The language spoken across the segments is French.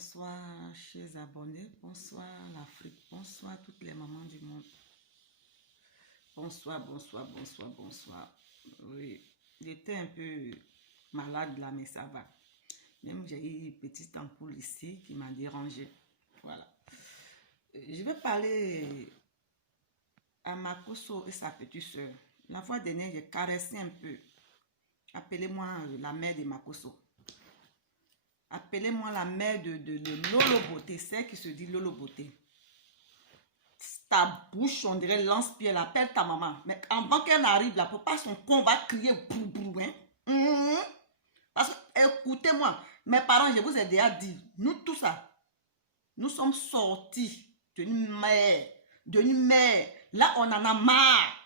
Bonsoir, chers abonnés. Bonsoir, l'Afrique. Bonsoir, toutes les mamans du monde. Bonsoir, bonsoir, bonsoir, bonsoir. Oui, j'étais un peu malade là, mais ça va. Même j'ai eu une petite ampoule ici qui m'a dérangé. Voilà. Je vais parler à Makosso et sa petite soeur. La fois dernière, j'ai caressé un peu. Appelez-moi la mère de Makosso. Appelez-moi la mère de Lolo Beauté. C'est qui se dit Lolo Beauté. Ta bouche, on dirait lance-pierre. Appelle ta maman. Mais avant qu'elle arrive là, pour pas son con va crier brou brou. Hein? Parce que, écoutez-moi, mes parents, je vous ai déjà dit, nous tous ça, nous sommes sortis d'une mère. Là, on en a marre.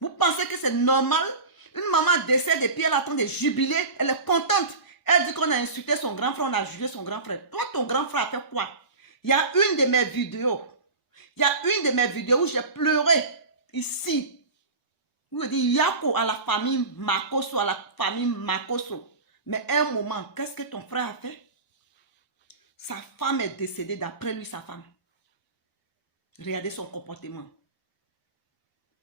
Vous pensez que c'est normal? Une maman décède et puis elle attend de jubiler. Elle est contente. Elle dit qu'on a insulté son grand frère, on a jugé son grand frère. Toi, ton grand frère a fait quoi? Il y a une de mes vidéos. Où j'ai pleuré ici. Vous dites Yako à la famille Makosso, Mais à un moment, qu'est-ce que ton frère a fait? Sa femme est décédée, d'après lui, sa femme. Regardez son comportement.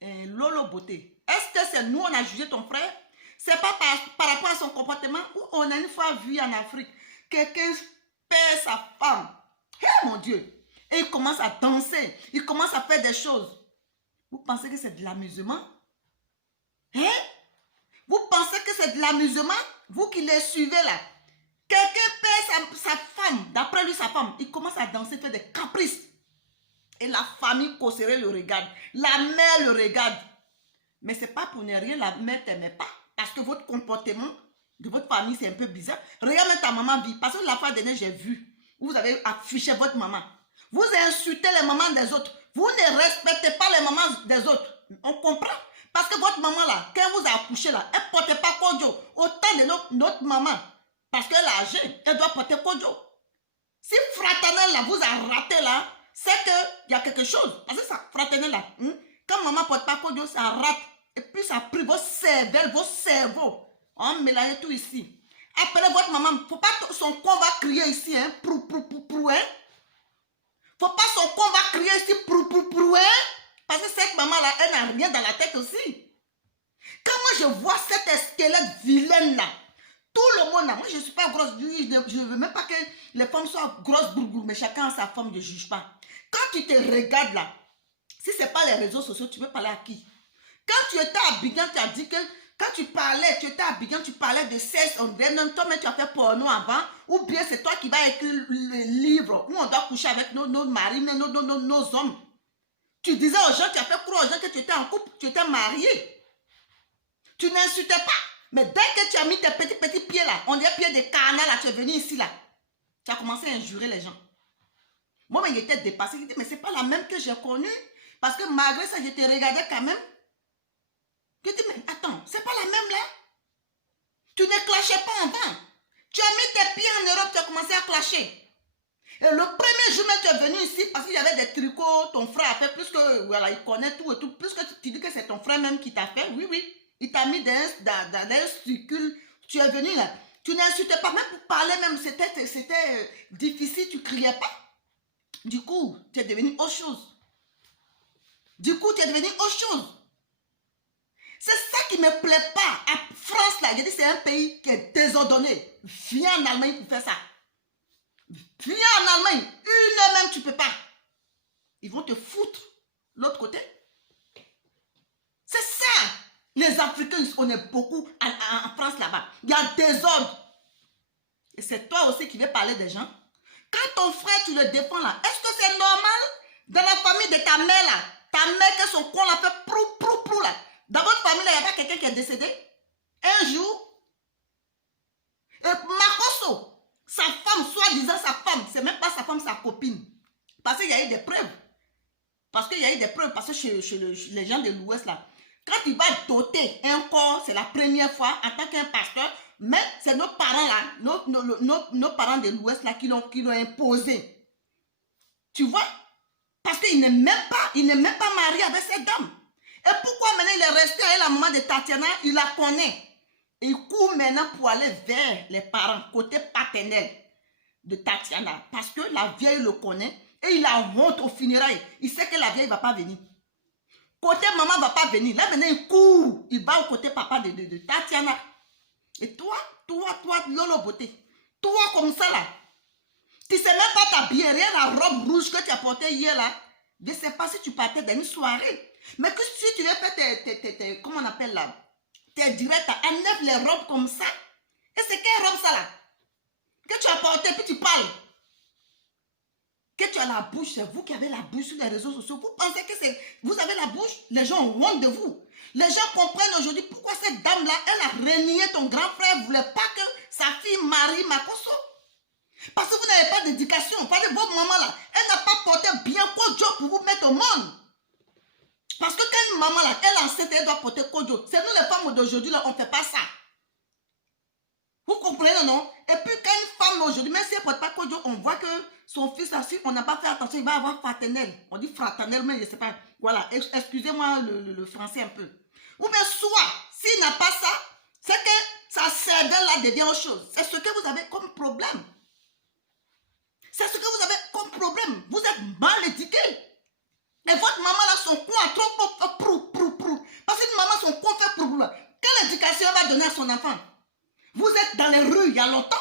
Lolo Beauté. Est-ce que c'est nous, on a jugé ton frère? C'est pas par rapport à son comportement où on a une fois vu en Afrique quelqu'un perd sa femme. Eh mon Dieu! Et il commence à danser. Il commence à faire des choses. Vous pensez que c'est de l'amusement? Hein? Vous pensez que c'est de l'amusement? Vous qui les suivez là. Quelqu'un perd sa femme. D'après lui, sa femme. Il commence à danser, faire des caprices. Et la famille Kossere le regarde. La mère le regarde. Mais c'est pas pour ne rien, la mère t'aimait pas. Parce que votre comportement de votre famille, c'est un peu bizarre. Regarde même ta maman vit. Parce que la fois dernière, j'ai vu. Vous avez affiché votre maman. Vous insultez les mamans des autres. Vous ne respectez pas les mamans des autres. On comprend? Parce que votre maman là, quand vous a accouché là, elle ne portait pas Kodjo. Autant de notre maman. Parce qu'elle est âgée, elle doit porter Kodjo. Si fraternelle là vous a raté là, c'est qu'il y a quelque chose. Parce que ça, fraternelle là, quand maman ne porte pas Kodjo, ça rate. Et puis ça a pris vos cerveaux. On mélange tout ici. Appelez votre maman. Il ne faut pas que son con va crier ici, hein. Prou, hein. Faut pas son con va crier ici, prou, hein. Parce que cette maman-là, elle n'a rien dans la tête aussi. Quand moi je vois cette squelette vilaine là, tout le monde là, moi je ne suis pas grosse, je ne veux même pas que les femmes soient grosses, mais chacun a sa femme, je ne juge pas. Quand tu te regardes là, si ce n'est pas les réseaux sociaux, tu veux parler à qui? Quand tu étais à Abidjan, tu as dit que quand tu parlais, tu étais à Abidjan, tu parlais de sexe, non, toi-même tu as fait porno avant, ou bien c'est toi qui vas écrire le livre où on doit coucher avec nos maris, nos hommes. Tu disais aux gens, tu as fait croire aux gens que tu étais en couple, tu étais marié. Tu n'insultais pas. Mais dès que tu as mis tes petits pieds là, on dirait pieds de canard là, tu es venu ici là, tu as commencé à injurer les gens. Moi, mais il était dépassé, il dit, mais c'est pas la même que j'ai connue. Parce que malgré ça, je te regardais quand même. Je dis, mais attends, c'est pas la même là? Tu ne clashais pas avant. Tu as mis tes pieds en Europe, tu as commencé à clasher. Et le premier jour, tu es venu ici parce qu'il y avait des tricots, ton frère a fait, plus que, voilà, il connaît tout et tout, plus que tu dis que c'est ton frère même qui t'a fait, oui, il t'a mis dans un circule, tu es venu là, tu n'insultais pas, même pour parler même, c'était difficile, tu criais pas. Du coup, tu es devenu autre chose. C'est ça qui ne me plaît pas. À France, là, j'ai dit c'est un pays qui est désordonné. Viens en Allemagne pour faire ça. Viens en Allemagne. Une heure même, tu ne peux pas. Ils vont te foutre l'autre côté. C'est ça. Les Africains, on est beaucoup en France là-bas. Il y a des ordres. Et c'est toi aussi qui veux parler des gens. Quand ton frère, tu le défends là, est-ce que c'est normal dans la famille de ta mère là? Ta mère que son con l'a fait prou là. Dans votre famille, il n'y a pas quelqu'un qui est décédé un jour. Et Makosso, sa femme, soi-disant sa femme, c'est même pas sa femme, sa copine. Parce qu'il y a eu des preuves. Parce que chez les gens de l'Ouest, là, quand il va doter un corps, c'est la première fois en tant qu'un pasteur, mais c'est nos parents là, nos parents de l'Ouest là qui l'ont imposé. Tu vois? Parce qu'il n'est même pas marié avec cette dame. Et pourquoi maintenant il est resté avec la maman de Tatiana? Il la connaît. Et il court maintenant pour aller vers les parents, côté paternel. de Tatiana. Parce que la vieille le connaît et il a honte au funérailles. Il sait que la vieille ne va pas venir. Côté maman ne va pas venir. Là maintenant il court. Il va au côté papa de Tatiana. Et toi, Lolo Beauté, toi comme ça là, tu ne sais même pas t'habiller, rien la robe rouge que tu as portée hier là. Je ne sais pas si tu partais dans une soirée. Mais que si tu veux faire tes comment on appelle là, tes directs, enlève les robes comme ça. Et c'est quelle robe ça là? Que tu as porté, puis tu parles. Que tu as la bouche, c'est vous qui avez la bouche sur les réseaux sociaux. Vous pensez que vous avez la bouche, les gens ont honte de vous. Les gens comprennent aujourd'hui pourquoi cette dame-là, elle a renié ton grand frère, ne voulait pas que sa fille marie Makosso. Parce que vous n'avez pas d'éducation. Parce que votre maman-là, elle n'a pas porté bien Kodjo pour vous mettre au monde. Parce que quand une maman, là, elle est enceinte, elle doit porter Kodjo. C'est nous les femmes d'aujourd'hui, on ne fait pas ça. Vous comprenez, non? Et puis quand une femme aujourd'hui, même si elle ne porte pas Kodjo, on voit que son fils, si on n'a pas fait attention, il va avoir fraternel. On dit fraternel, mais je ne sais pas. Voilà, excusez-moi le français un peu. Ou bien soit, s'il n'a pas ça, c'est que sa cervelle-là devient autre chose. C'est ce que vous avez comme problème. C'est ce que vous avez comme problème. Vous êtes mal éduqué. Et votre maman, là, son cou a trop prou. Parce qu'une maman, son cou fait prou. Quelle éducation elle va donner à son enfant? Vous êtes dans les rues il y a longtemps.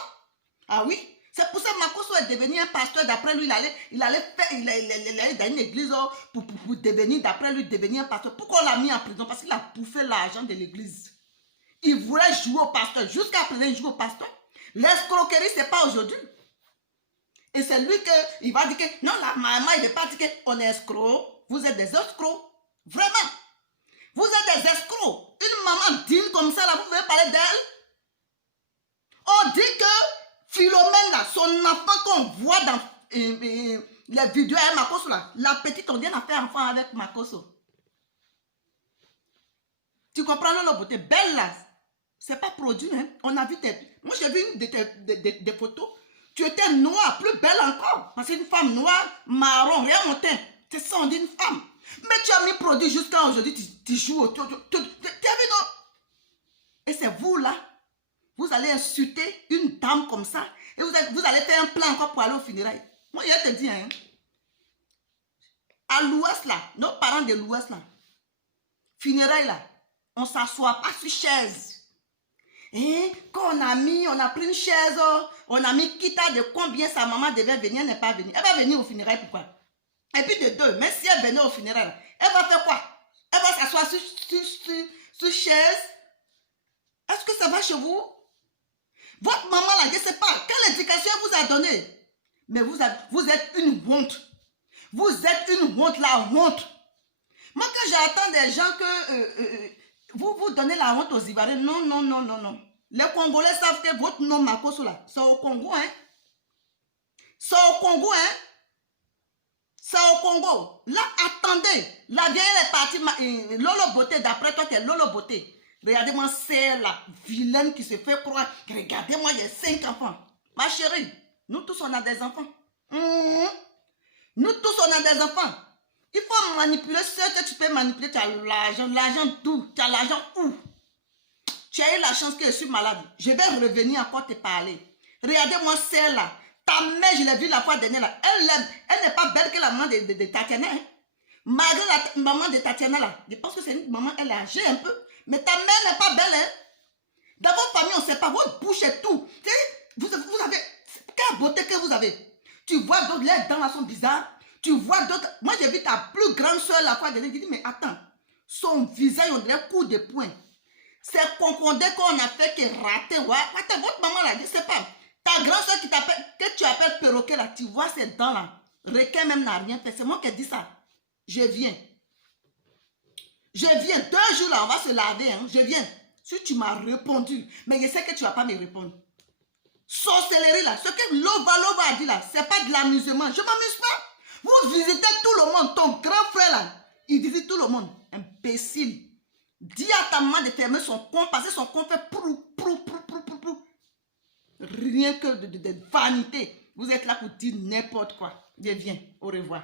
Ah oui? C'est pour ça que Makosso est devenu un pasteur. D'après lui, il allait dans une église pour devenir, d'après lui, devenir un pasteur. Pourquoi on l'a mis en prison? Parce qu'il a bouffé l'argent de l'église. Il voulait jouer au pasteur. Jusqu'à présent, il joue au pasteur. L'escroquerie, ce n'est pas aujourd'hui. Et c'est lui qui va dire que non, la maman, il ne veut pas dire qu'on est escroc. Vous êtes des escrocs. Vraiment. Vous êtes des escrocs. Une maman digne comme ça, là, vous pouvez parler d'elle. On dit que Philomène, là, son enfant qu'on voit dans les vidéos avec Makosso, là, la petite, on vient à faire enfant avec Makosso. Tu comprends la beauté? Belle, là. C'est pas produit, hein. On a vu moi, j'ai vu des photos. Tu étais noire, plus belle encore. Parce qu'une femme noire, marron, rien mon teint. C'est ça, on dit une femme. Mais tu as mis produit jusqu'à aujourd'hui, tu joues. Tu as vu, non? Et c'est vous, là. Vous allez insulter une dame comme ça. Et vous allez faire un plan encore pour aller au funérailles. Moi, je te dis, hein. À l'ouest, là, nos parents de l'ouest, là, funérailles, là, on ne s'assoit pas sur chaise. Et quand on a pris une chaise, on a mis quitta de combien sa maman devait venir, elle n'est pas venue. Elle va venir au funérailles, pourquoi? Et puis de deux, même si elle venait au funérailles, elle va faire quoi? Elle va s'asseoir sur chaise. Est-ce que ça va chez vous? Votre maman, là, je ne sais pas, quelle éducation elle vous a donnée? Mais vous êtes une honte. Vous êtes une honte, la honte. Moi, quand j'attends des gens que vous donnez la honte aux Ivoiriens, non. Les Congolais savent que votre nom Makosso, là, c'est au Congo, hein. C'est au Congo, hein. C'est au Congo. Là, attendez. La vieille est partie. Lolo Beauté, d'après toi, tu es Lolo Beauté. Regardez-moi, c'est la vilaine qui se fait croire. Regardez-moi, il y a 5 enfants. Ma chérie, nous tous, on a des enfants. Nous tous, on a des enfants. Il faut manipuler ce que tu peux manipuler. Tu as l'argent. L'argent d'où? Tu as l'argent où? Tu as eu la chance que je suis malade. Je vais revenir encore te parler. Regardez-moi celle-là. Ta mère, je l'ai vue la fois dernière. Là. Elle n'est pas belle que la maman de Tatiana. Hein? Malgré la maman de Tatiana, là. Je pense que c'est une maman, elle est âgée un peu. Mais ta mère n'est pas belle. Hein? Dans votre famille, on ne sait pas. Votre bouche est tout. Vous avez... Quelle beauté que vous avez. Tu vois d'autres, les dents là sont bizarres. Tu vois d'autres. Moi, j'ai vu ta plus grande soeur la fois dernière. Je dis, mais attends. Son visage, on dirait coup de poing. C'est confondé qu'on a fait que rater. Ouais. Attends, votre maman là, je ne sais pas. Ta grande soeur que tu appelles perroquet là, tu vois ces dents là. Requin même n'a rien fait. C'est moi qui ai dit ça. Je viens. 2 jours là, on va se laver. Hein. Je viens. Si tu m'as répondu, mais je sais que tu ne vas pas me répondre. Sorcellerie là, ce que Lova a dit là, c'est pas de l'amusement. Je ne m'amuse pas. Vous visitez tout le monde. Ton grand frère là, il visite tout le monde. Imbécile. Dis à ta maman de fermer son compte parce que son compte fait prou. Rien que de vanité. Vous êtes là pour dire n'importe quoi. Je viens. Au revoir.